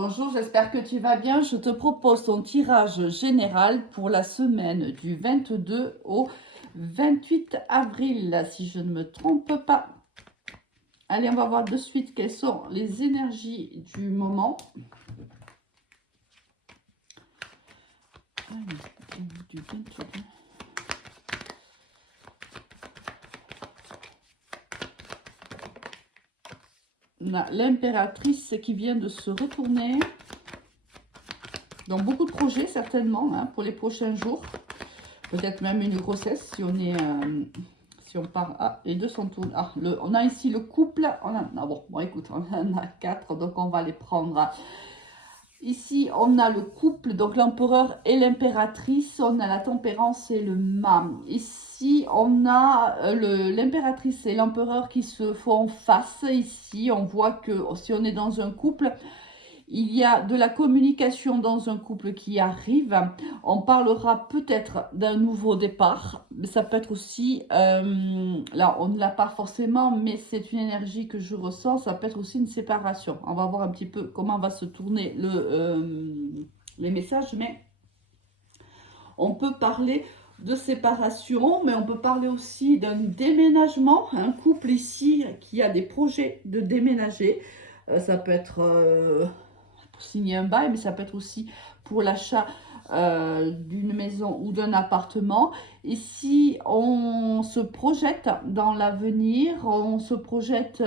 Bonjour, j'espère que tu vas bien. Je te propose ton tirage général pour la semaine du 22 au 28 avril, si je ne me trompe pas. Allez, on va voir de suite quelles sont les énergies du moment. Du 22. On a l'impératrice qui vient de se retourner. Donc beaucoup de projets certainement pour les prochains jours. Peut-être même une grossesse si on est... si on part... Ah, les deux sont tournés. Ah, on a ici le couple. Ah bon, écoute, on en a 4, donc on va les prendre. Ici, on a le couple, donc l'empereur et l'impératrice. On a la tempérance et le mât. Ici, on a l'impératrice et l'empereur qui se font face. Ici, on voit que si on est dans un couple... Il y a de la communication dans un couple qui arrive. On parlera peut-être d'un nouveau départ. Ça peut être aussi, là on ne l'a pas forcément, mais c'est une énergie que je ressens. Ça peut être aussi une séparation. On va voir un petit peu comment va se tourner les messages, mais on peut parler de séparation, mais on peut parler aussi d'un déménagement. Un couple ici qui a des projets de déménager. Ça peut être... pour signer un bail, mais ça peut être aussi pour l'achat d'une maison ou d'un appartement. Ici, on se projette dans l'avenir, on se projette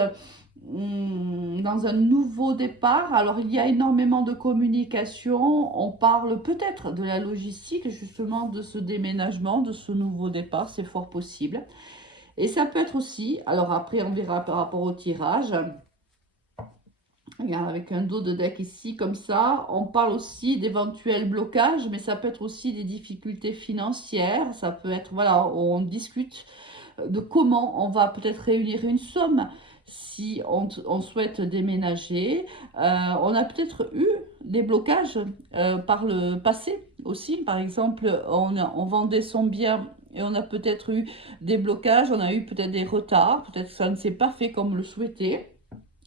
dans un nouveau départ. Alors, il y a énormément de communication. On parle peut-être de la logistique, justement, de ce déménagement, de ce nouveau départ. C'est fort possible. Et ça peut être aussi, alors après, on verra par rapport au tirage, avec un dos de deck ici, comme ça. On parle aussi d'éventuels blocages, mais ça peut être aussi des difficultés financières. Ça peut être, voilà, on discute de comment on va peut-être réunir une somme si on souhaite déménager. On a peut-être eu des blocages par le passé aussi. Par exemple, on vendait son bien et on a peut-être eu des blocages, on a eu peut-être des retards, peut-être que ça ne s'est pas fait comme le souhaitait.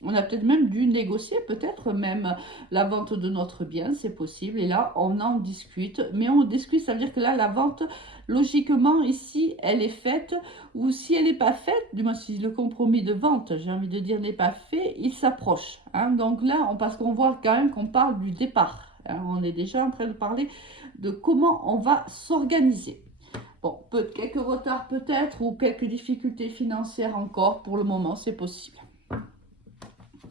On a peut-être même dû négocier, peut-être même la vente de notre bien, c'est possible. Et là, on en discute. Mais on discute, ça veut dire que là, la vente, logiquement, ici, elle est faite. Ou si elle n'est pas faite, du moins si le compromis de vente, j'ai envie de dire, n'est pas fait, il s'approche. Donc là, parce qu'on voit quand même qu'on parle du départ. On est déjà en train de parler de comment on va s'organiser. Bon, quelques retards peut-être ou quelques difficultés financières encore. Pour le moment, c'est possible.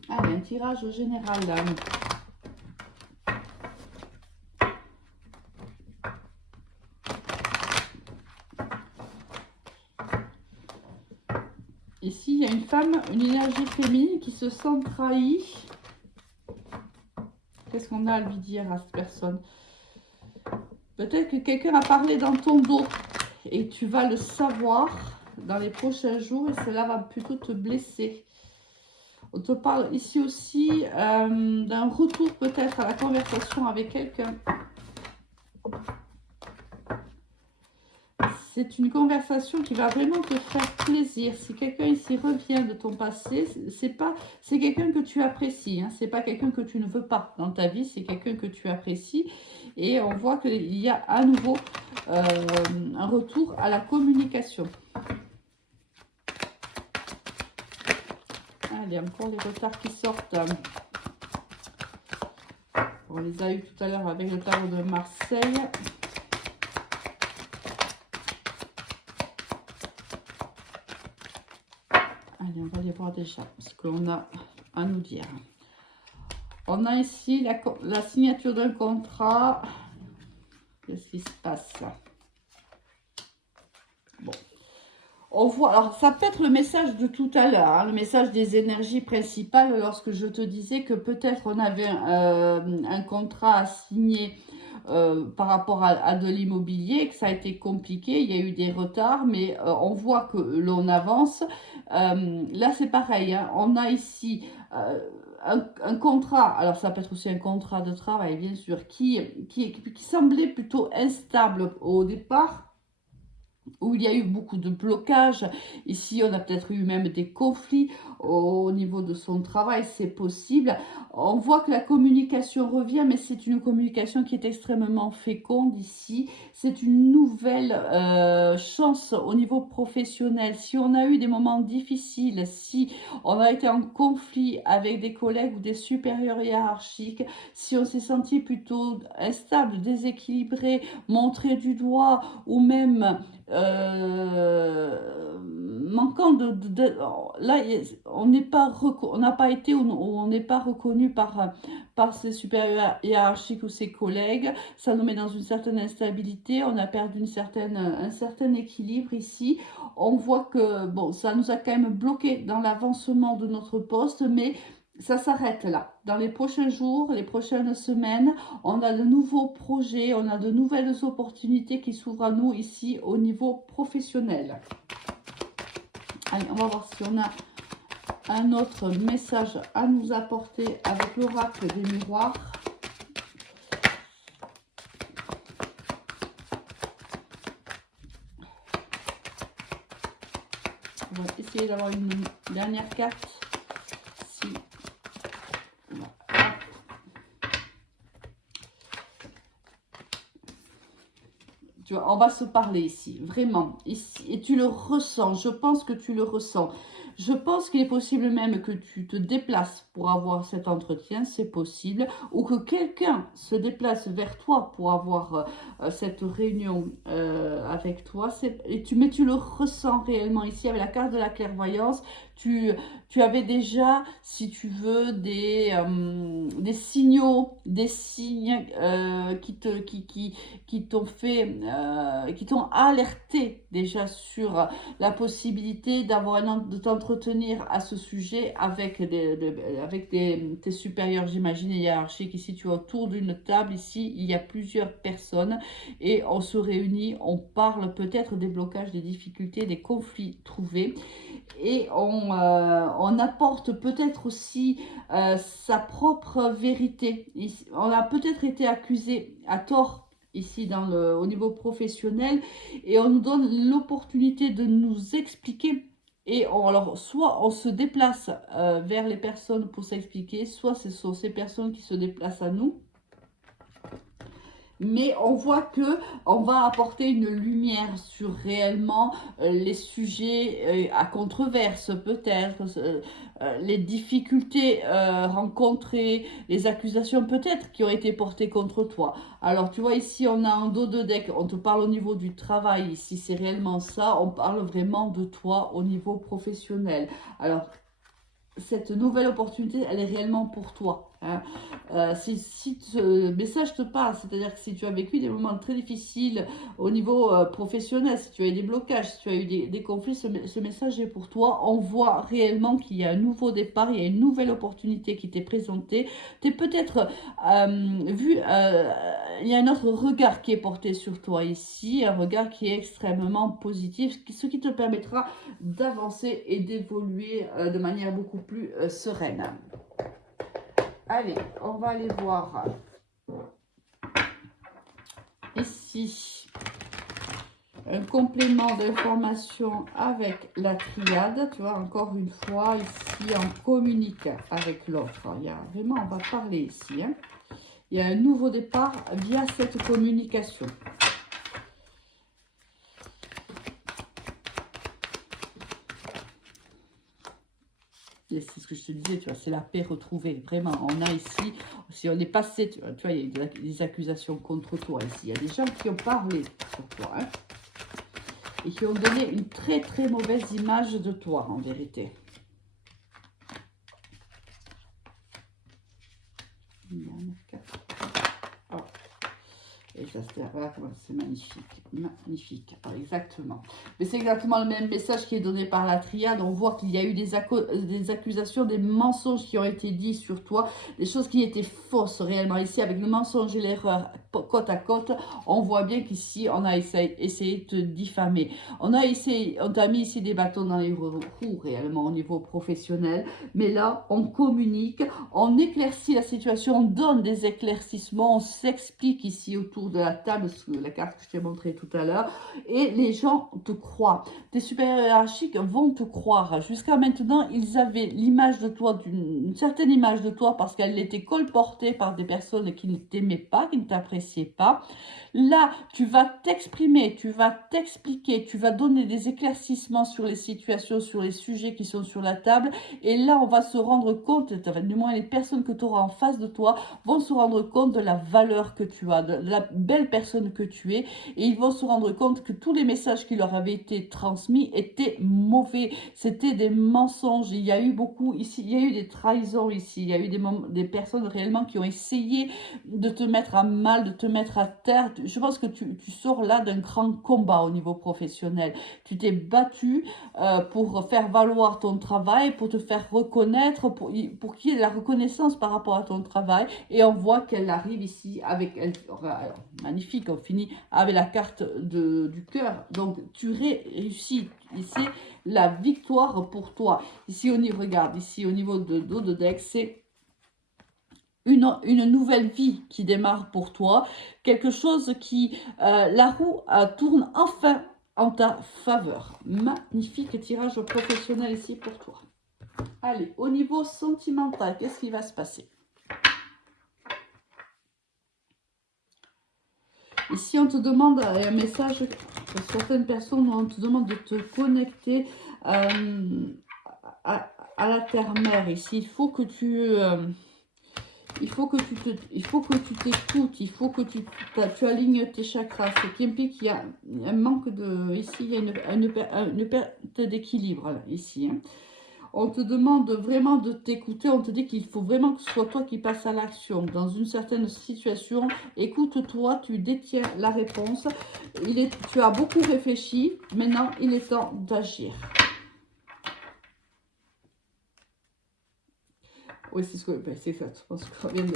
Allez, un tirage général. Ici, il y a une femme, une énergie féminine qui se sent trahie. Qu'est-ce qu'on a à lui dire à cette personne? Peut-être que quelqu'un a parlé dans ton dos et tu vas le savoir dans les prochains jours et cela va plutôt te blesser. On te parle ici aussi d'un retour peut-être à la conversation avec quelqu'un. C'est une conversation qui va vraiment te faire plaisir. Si quelqu'un ici revient de ton passé, c'est quelqu'un que tu apprécies. C'est pas quelqu'un que tu ne veux pas dans ta vie, c'est quelqu'un que tu apprécies. Et on voit qu'il y a à nouveau un retour à la communication. Allez, encore les retards qui sortent. On les a eu tout à l'heure avec le tarot de Marseille. Allez, on va les voir déjà, ce qu'on a à nous dire. On a ici la signature d'un contrat. Qu'est-ce qui se passe? Bon. On voit, alors ça peut être le message de tout à l'heure, le message des énergies principales, lorsque je te disais que peut-être on avait un contrat à signer par rapport à de l'immobilier, que ça a été compliqué, il y a eu des retards, mais on voit que l'on avance. Là, c'est pareil, on a ici un contrat, alors ça peut être aussi un contrat de travail, bien sûr, qui semblait plutôt instable au départ. où il y a eu beaucoup de blocages. Ici, on a peut-être eu même des conflits au niveau de son travail, c'est possible. On voit que la communication revient, mais c'est une communication qui est extrêmement féconde ici. C'est une nouvelle chance au niveau professionnel. Si on a eu des moments difficiles, si on a été en conflit avec des collègues ou des supérieurs hiérarchiques, si on s'est senti plutôt instable, déséquilibré, montré du doigt, ou même manquant là on n'a pas été, on n'est pas reconnu par ses supérieurs hiérarchiques ou ses collègues, ça nous met dans une certaine instabilité, on a perdu un certain équilibre ici. On voit que bon, ça nous a quand même bloqué dans l'avancement de notre poste, mais ça s'arrête là. Dans les prochains jours, les prochaines semaines, on a de nouveaux projets, on a de nouvelles opportunités qui s'ouvrent à nous ici au niveau professionnel. Allez, on va voir si on a un autre message à nous apporter avec l'oracle des miroirs. On va essayer d'avoir une dernière carte. Si... Tu vois, on va se parler ici, vraiment. Ici, et tu le ressens, je pense que tu le ressens. Je pense qu'il est possible même que tu te déplaces pour avoir cet entretien, c'est possible. Ou que quelqu'un se déplace vers toi pour avoir cette réunion avec toi. Mais tu le ressens réellement ici avec la carte de la clairvoyance. Tu avais déjà, si tu veux, des signaux, des signes qui t'ont fait, qui t'ont alerté déjà sur la possibilité de t'entretenir à ce sujet avec tes supérieurs, j'imagine, hiérarchiques. Ici, tu es autour d'une table. Ici, il y a plusieurs personnes et on se réunit, on parle peut-être des blocages, des difficultés, des conflits trouvés. Et on apporte peut-être aussi sa propre vérité. On a peut-être été accusé à tort ici au niveau professionnel et on nous donne l'opportunité de nous expliquer. Et alors, soit on se déplace vers les personnes pour s'expliquer, soit ce sont ces personnes qui se déplacent à nous. Mais on voit que on va apporter une lumière sur réellement les sujets à controverse peut-être, les difficultés rencontrées, les accusations peut-être qui ont été portées contre toi. Alors tu vois ici on a un dos de deck, on te parle au niveau du travail, ici c'est réellement ça, on parle vraiment de toi au niveau professionnel. Alors cette nouvelle opportunité, elle est réellement pour toi. Hein. Si ce message te parle, c'est-à-dire que si tu as vécu des moments très difficiles au niveau professionnel, si tu as eu des blocages, si tu as eu des conflits, ce message est pour toi. On voit réellement qu'il y a un nouveau départ, il y a une nouvelle opportunité qui t'est présentée. Tu es peut-être il y a un autre regard qui est porté sur toi ici, un regard qui est extrêmement positif, ce qui te permettra d'avancer et d'évoluer de manière beaucoup plus sereine. Allez, on va aller voir ici un complément d'information avec la triade. Tu vois, encore une fois, ici, on communique avec l'autre. Il y a vraiment, on va parler ici. Hein. Il y a un nouveau départ via cette communication. C'est ce que je te disais, tu vois, c'est la paix retrouvée. Vraiment, on a ici, si on est passé, tu vois, il y a des accusations contre toi ici. Il y a des gens qui ont parlé sur toi, hein, et qui ont donné une très très mauvaise image de toi, en vérité. Et ça c'est magnifique, magnifique, exactement. Mais c'est exactement le même message qui est donné par la triade. On voit qu'il y a eu des accusations, des mensonges qui ont été dits sur toi, des choses qui étaient fausses réellement. Ici, avec le mensonge et l'erreur côte à côte, on voit bien qu'ici, on a essayé de te diffamer. On t'a mis ici des bâtons dans les roues réellement au niveau professionnel. Mais là, on communique, on éclaircit la situation, on donne des éclaircissements, on s'explique ici autour de la table, la carte que je t'ai montrée tout à l'heure, et les gens te croient. Tes supérieurs hiérarchiques vont te croire. Jusqu'à maintenant, ils avaient l'image de toi, une certaine image de toi, parce qu'elle était colportée par des personnes qui ne t'aimaient pas, qui ne t'appréciaient pas. Là, tu vas t'exprimer, tu vas t'expliquer, tu vas donner des éclaircissements sur les situations, sur les sujets qui sont sur la table. Et là, on va se rendre compte, du moins les personnes que tu auras en face de toi vont se rendre compte de la valeur que tu as, de la belle personne que tu es. Et ils vont se rendre compte que tous les messages qui leur avaient été transmis étaient mauvais. C'était des mensonges. Il y a eu beaucoup ici, il y a eu des trahisons ici. Il y a eu des personnes réellement qui ont essayé de te mettre à mal, de te mettre à terre. Je pense que tu sors là d'un grand combat au niveau professionnel. Tu t'es battu pour faire valoir ton travail, pour te faire reconnaître, pour qu'il y ait de la reconnaissance par rapport à ton travail. Et on voit qu'elle arrive ici avec, alors, magnifique, on finit avec la carte du cœur. Donc tu réussis. Ici, la victoire pour toi. Ici, on y regarde, ici au niveau de dos de deck, c'est une nouvelle vie qui démarre pour toi, quelque chose qui, la roue tourne enfin en ta faveur. Magnifique tirage professionnel ici pour toi. Allez, au niveau sentimental, qu'est-ce qui va se passer? Ici, on te demande un message, pour certaines personnes, on te demande de te connecter à la terre-mère. Ici, il faut que tu... il faut que tu t'écoutes, il faut que tu alignes tes chakras. Ce qui implique qu'il y a un manque de... Ici, il y a une perte d'équilibre, ici. Hein. On te demande vraiment de t'écouter. On te dit qu'il faut vraiment que ce soit toi qui passes à l'action. Dans une certaine situation, écoute-toi, tu détiens la réponse. Tu as beaucoup réfléchi. Maintenant, il est temps d'agir. Oui, c'est ça. Je pense que ça vient de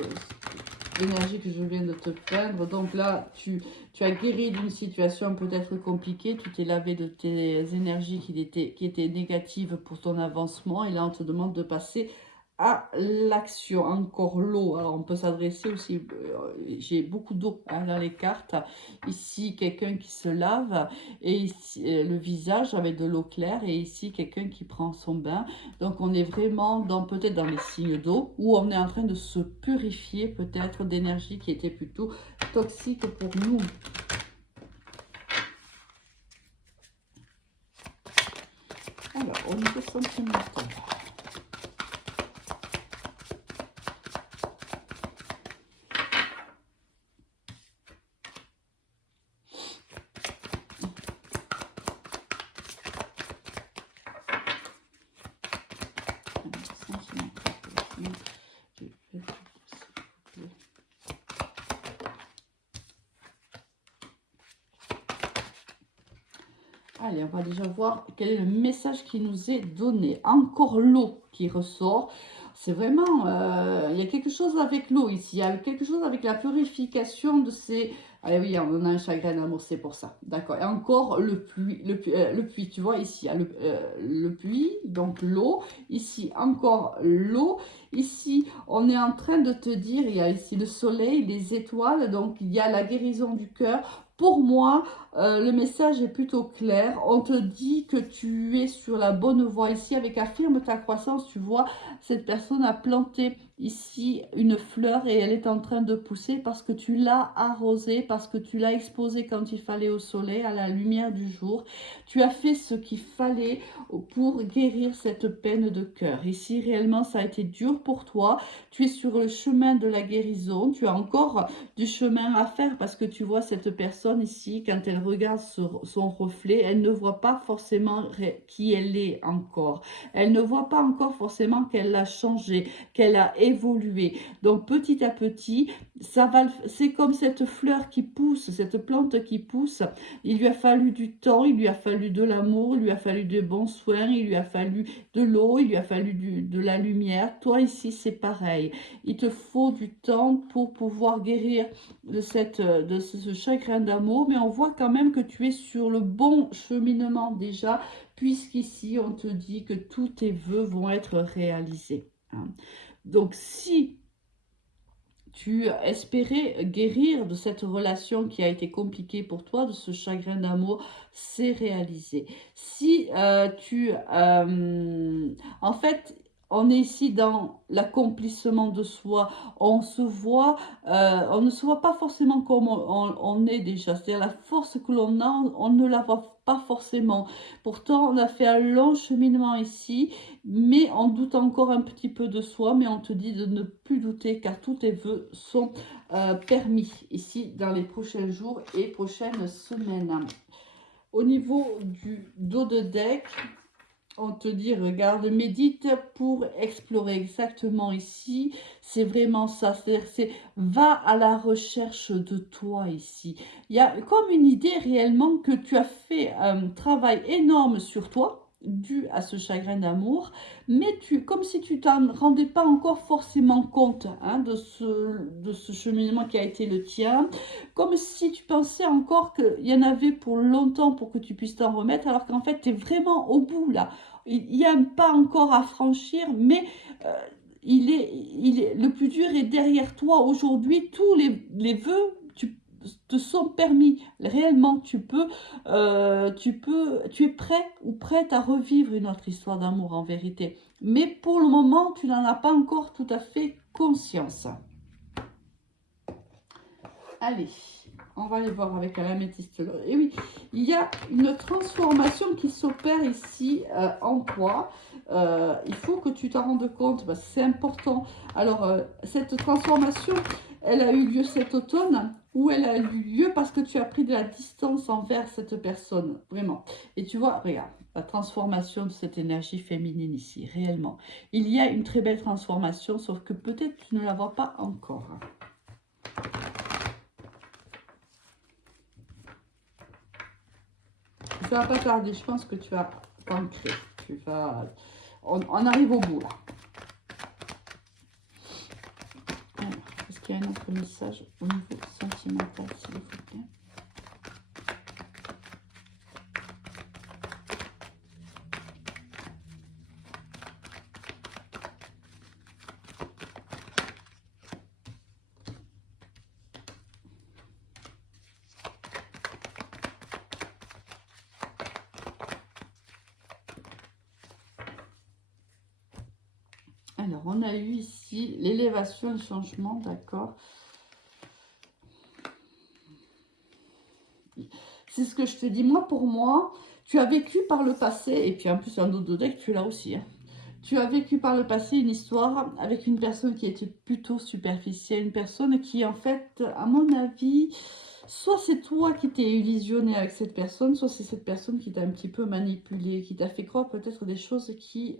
l'énergie que je viens de te peindre. Donc là, tu as guéri d'une situation peut-être compliquée. Tu t'es lavé de tes énergies qui étaient négatives pour ton avancement. Et là, on te demande de passer à l'action. Encore l'eau. Alors, on peut s'adresser aussi. J'ai beaucoup d'eau dans les cartes. Ici, quelqu'un qui se lave. Et ici, le visage avec de l'eau claire. Et ici, quelqu'un qui prend son bain. Donc, on est vraiment peut-être dans les signes d'eau. Où on est en train de se purifier peut-être d'énergie qui était plutôt toxique pour nous. Alors, au niveau sentimental. Allez, on va déjà voir quel est le message qui nous est donné. Encore l'eau qui ressort. C'est vraiment, il y a quelque chose avec l'eau ici. Il y a quelque chose avec la purification de ces... Allez, oui, on a un chagrin d'amour, c'est pour ça. D'accord. Et encore le puits, tu vois, ici, il y a le puits, donc l'eau. Ici, encore l'eau. Ici, on est en train de te dire, il y a ici le soleil, les étoiles, donc il y a la guérison du cœur. Pour moi, le message est plutôt clair. On te dit que tu es sur la bonne voie ici avec affirme ta croissance. Tu vois, cette personne a planté ici une fleur et elle est en train de pousser parce que tu l'as arrosée, parce que tu l'as exposée quand il fallait au soleil, à la lumière du jour. Tu as fait ce qu'il fallait pour guérir cette peine de cœur. Ici, réellement, ça a été dur pour toi. Tu es sur le chemin de la guérison. Tu as encore du chemin à faire parce que tu vois cette personne ici, quand elle regarde son reflet, elle ne voit pas forcément qui elle est encore. Elle ne voit pas encore forcément qu'elle a changé, qu'elle a évolué. Donc petit à petit, c'est comme cette fleur qui pousse, cette plante qui pousse. Il lui a fallu du temps, il lui a fallu de l'amour, il lui a fallu des bons soins, il lui a fallu de l'eau, il lui a fallu de la lumière. Toi ici, c'est pareil. Il te faut du temps pour pouvoir guérir de ce chagrin d'amour, mais on voit quand même que tu es sur le bon cheminement déjà, puisqu'ici on te dit que tous tes vœux vont être réalisés. Hein. Donc si tu espérais guérir de cette relation qui a été compliquée pour toi, de ce chagrin d'amour, c'est réalisé. Si en fait, on est ici dans l'accomplissement de soi, on se voit, on ne se voit pas forcément comme on est déjà, c'est-à-dire la force que l'on a, on ne la voit pas forcément. Pourtant, on a fait un long cheminement ici, mais on doute encore un petit peu de soi, mais on te dit de ne plus douter car tous tes vœux sont permis ici dans les prochains jours et prochaines semaines. Au niveau du dos de deck, on te dit, regarde, médite pour explorer exactement ici. C'est vraiment ça. C'est va à la recherche de toi ici. Il y a comme une idée réellement que tu as fait un travail énorme sur toi dû à ce chagrin d'amour, mais comme si tu t'en rendais pas encore forcément compte hein, de ce cheminement qui a été le tien, comme si tu pensais encore qu'il y en avait pour longtemps pour que tu puisses t'en remettre, alors qu'en fait tu es vraiment au bout là. Il y a un pas encore à franchir, mais le plus dur est derrière toi aujourd'hui. Tous les vœux te sont permis. Réellement, tu es prêt ou prête à revivre une autre histoire d'amour en vérité. Mais pour le moment, tu n'en as pas encore tout à fait conscience. Allez, on va aller voir avec la l'améthyste. Et oui, il y a une transformation qui s'opère ici en toi. Il faut que tu t'en rendes compte, c'est important. Alors, cette transformation, elle a eu lieu cet automne ou elle a eu lieu parce que tu as pris de la distance envers cette personne, vraiment. Et tu vois, regarde, la transformation de cette énergie féminine ici, réellement. Il y a une très belle transformation, sauf que peut-être tu ne la vois pas encore. Ça va pas tarder, je pense que tu vas t'ancrer. On arrive au bout là. Est-ce qu'il y a un autre message au niveau sentimental, s'il vous plaît? Alors, on a eu ici l'élévation, le changement, d'accord. C'est ce que je te dis. Moi, pour moi, tu as vécu par le passé, et puis en plus, un autre deck, tu l'as aussi. Hein. Tu as vécu par le passé une histoire avec une personne qui était plutôt superficielle, une personne qui, en fait, à mon avis, soit c'est toi qui t'es illusionné avec cette personne, soit c'est cette personne qui t'a un petit peu manipulé, qui t'a fait croire peut-être des choses qui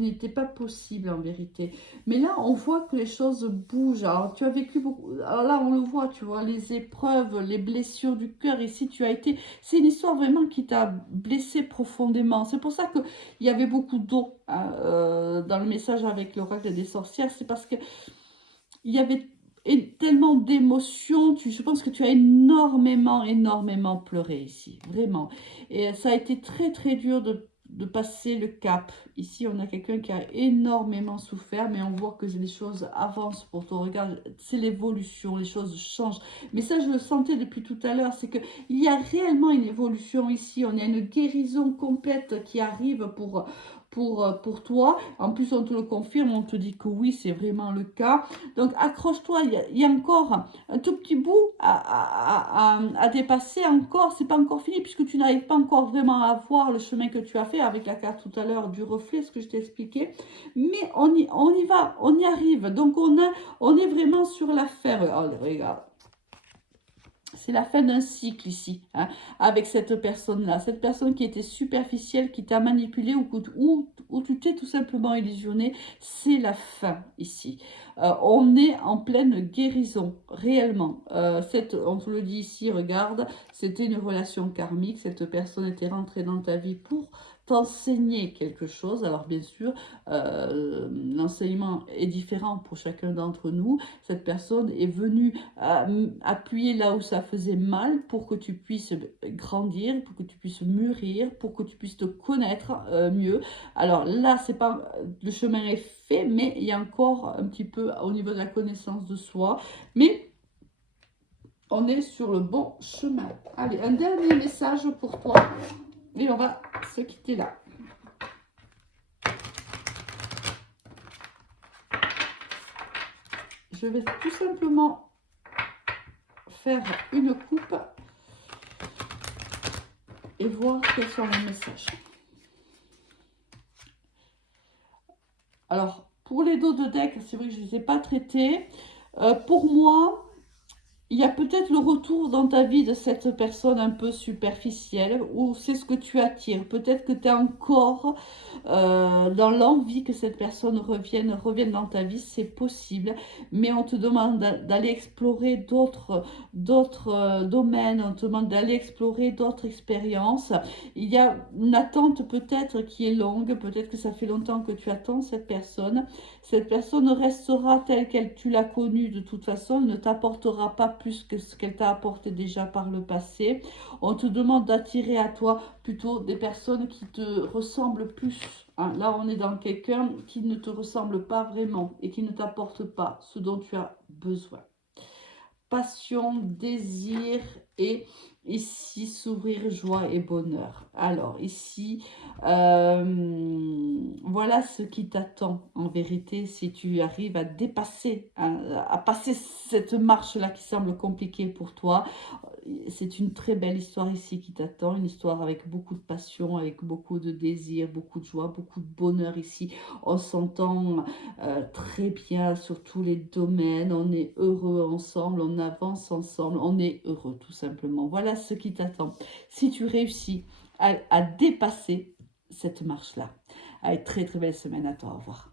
n'était pas possible en vérité. Mais là, on voit que les choses bougent. Alors, tu as vécu beaucoup. Alors là, on le voit, tu vois, les épreuves, les blessures du cœur. Ici, tu as été. C'est une histoire vraiment qui t'a blessé profondément. C'est pour ça qu'il y avait beaucoup d'eau hein, dans le message avec l'oracle des sorcières. C'est parce que il y avait tellement d'émotions. Je pense que tu as énormément, énormément pleuré ici. Vraiment. Et ça a été très, très dur de passer le cap. Ici, on a quelqu'un qui a énormément souffert, mais on voit que les choses avancent pour toi. Regarde, c'est l'évolution, les choses changent. Mais ça, je le sentais depuis tout à l'heure, c'est qu'il y a réellement une évolution ici. On a une guérison complète qui arrive pour toi. En plus, on te le confirme, on te dit que oui, c'est vraiment le cas. Donc, accroche-toi, il y a encore un tout petit bout à dépasser encore. C'est pas encore fini puisque tu n'arrives pas encore vraiment à voir le chemin que tu as fait avec la carte tout à l'heure du reflet, ce que je t'ai expliqué. Mais on y va, on y arrive. Donc, on est vraiment sur la fin. Regarde. C'est la fin d'un cycle ici, hein, avec cette personne-là. Cette personne qui était superficielle, qui t'a manipulé ou tu t'es tout simplement illusionné, c'est la fin ici. On est en pleine guérison, réellement. On te le dit ici, regarde, c'était une relation karmique. Cette personne était rentrée dans ta vie pour t'enseigner quelque chose. Alors bien sûr, l'enseignement est différent pour chacun d'entre nous. Cette personne est venue appuyer là où ça faisait mal pour que tu puisses grandir, pour que tu puisses mûrir, pour que tu puisses te connaître mieux. Alors là, c'est pas, le chemin est fait, mais il y a encore un petit peu au niveau de la connaissance de soi. Mais on est sur le bon chemin. Allez, un dernier message pour toi. Et on va se quitter là. Je vais tout simplement faire une coupe et voir quels sont les messages. Alors, pour les dos de deck, c'est vrai que je ne les ai pas traités. Pour moi, il y a peut-être le retour dans ta vie de cette personne un peu superficielle, ou c'est ce que tu attires. Peut-être que tu es encore dans l'envie que cette personne revienne dans ta vie, c'est possible. Mais on te demande d'aller explorer d'autres domaines, on te demande d'aller explorer d'autres expériences. Il y a une attente peut-être qui est longue, peut-être que ça fait longtemps que tu attends cette personne. Cette personne restera telle qu'elle tu l'as connue de toute façon, ne t'apportera pas plus que ce qu'elle t'a apporté déjà par le passé. On te demande d'attirer à toi plutôt des personnes qui te ressemblent plus. Hein. Là, on est dans quelqu'un qui ne te ressemble pas vraiment et qui ne t'apporte pas ce dont tu as besoin. Passion, désir et ici s'ouvrir joie et bonheur. Alors ici, voilà ce qui t'attend en vérité si tu arrives à dépasser, à passer cette marche-là qui semble compliquée pour toi. C'est une très belle histoire ici qui t'attend, une histoire avec beaucoup de passion, avec beaucoup de désir, beaucoup de joie, beaucoup de bonheur ici. On s'entend très bien sur tous les domaines, on est heureux ensemble, on avance ensemble, on est heureux tout simplement. Voilà ce qui t'attend. Si tu réussis à dépasser cette marche-là. Allez, très très belle semaine à toi, au revoir.